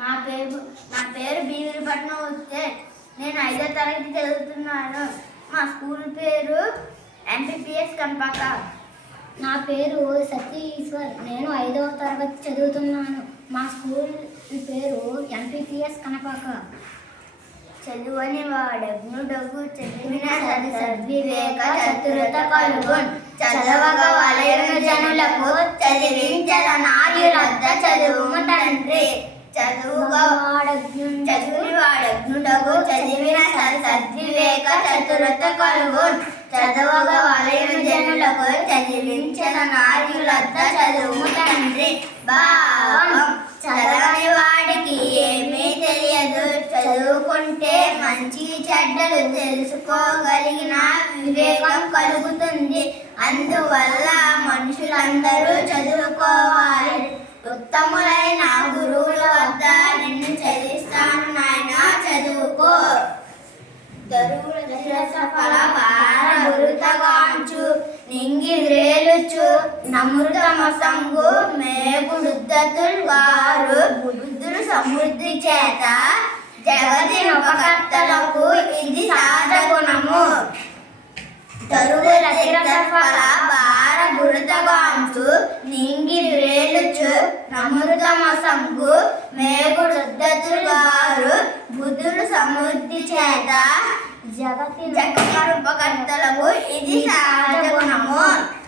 నా పేరు నా పేరు బీవిరిపట్నం వస్తే నేను ఐదో తరగతి చదువుతున్నాను. మా స్కూల్ పేరు ఎంపీపీఎస్ కంపాక నా పేరు సతీ ఈశ్వర్ నేను ఐదవ తరగతి చదువుతున్నాను. మా స్కూల్ పేరు ఎంపీపీఎస్ కనపాక చదువని వాడగ్నుడగు చదివిన సద్వివేక చతురత కలుగున్ చదవగ వలయను జనులకు చదివించల నాయులద్ద చదువు తండ్రి. చదువుని సద్వివేక చతురత చదవగ జనులకు చదివించల నాయులద్ద చదువు తండ్రి. భావం. చదవని వాడికి ఏమీ తెలియదు. చదువుకుంటే మంచి చెడ్డలు తెలుసుకోగలిగిన వివేకం కలుగుతుంది. అందువల్ల మనుషులందరూ చదువుకోవాలి. ఉత్తములైన గురువుల దరువుల దశరథ ఫల భార గురుతగాంచు నింగిరేలుచు నమృతమసంగు మేగుడుద్దతుల్ వారు బుద్ధులు సమృద్ధి చేత జగతి ఉపకర్తలకు ఇది సహజ గుణము తరువుల ఫల భార గురుతగాంచు నింగిరేలుచు నమృతమసంగు మేగుడుద్దతులు వారు బుద్ధులు సమృద్ధి చేత జగతి జగత్కరుపకర్తలకు ఇది సహజ గుణము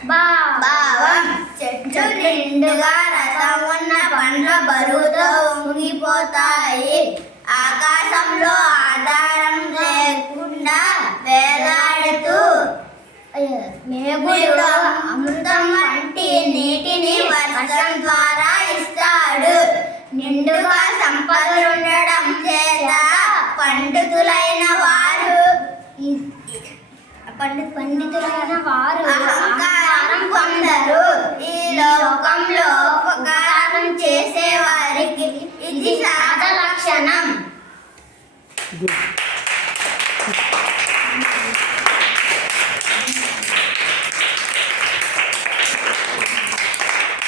భావం చెట్టు నిండుగా రసం ఉన్న పండ్ల బరువుతో ఉంగిపోతాయి ఆకాశంలో ఆధారం లేకుండా వేలాడుతూ మేఘుడు అమృతం వంటి నీటిని వర్షం ద్వారా ఇస్తాడు నిండుగా సంపదలుండడం చేత పండితులైన పండితు పండితులైన వారు అహంకారం పొందరు. ఈ లోకంలో ఉపకారం చేసే వారికి ఇది సహజ లక్షణం.